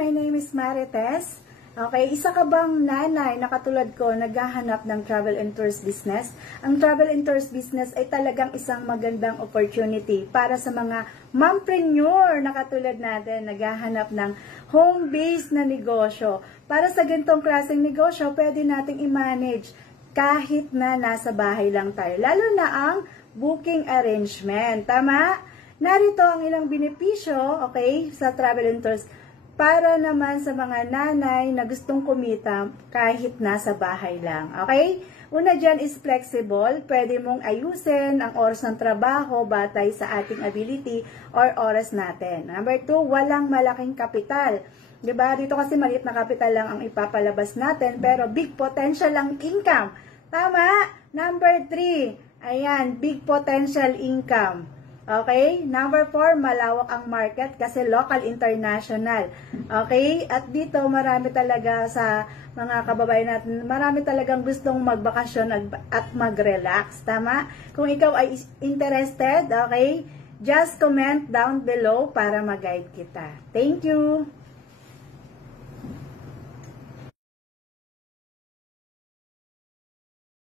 my name is Marites. Okay, isa ka bang nanay na katulad ko naghahanap ng travel and tours business? Ang travel and tours business ay talagang isang magandang opportunity para sa mga mompreneur na katulad natin naghahanap ng home-based na negosyo. Para sa ganitong klaseng negosyo, pwede nating i-manage kahit na nasa bahay lang tayo. Lalo na ang booking arrangement. Tama? Narito ang ilang benepisyo, okay, sa travel and tours para naman sa mga nanay na gustong kumita kahit nasa bahay lang. Okay? Una dyan is flexible. Pwede mong ayusin ang oras ng trabaho batay sa ating ability or oras natin. Number 2, walang malaking kapital. Diba? Dito kasi maliit na kapital lang ang ipapalabas natin pero big potential ang income. Tama? Number 3, ayan, big potential income. Okay? Number 4, malawak ang market kasi local, international. Okay? At dito, marami talaga sa mga kababayan natin, marami talagang gustong magbakasyon at mag-relax. Tama? Kung ikaw ay interested, okay? Just comment down below para mag-guide kita. Thank you!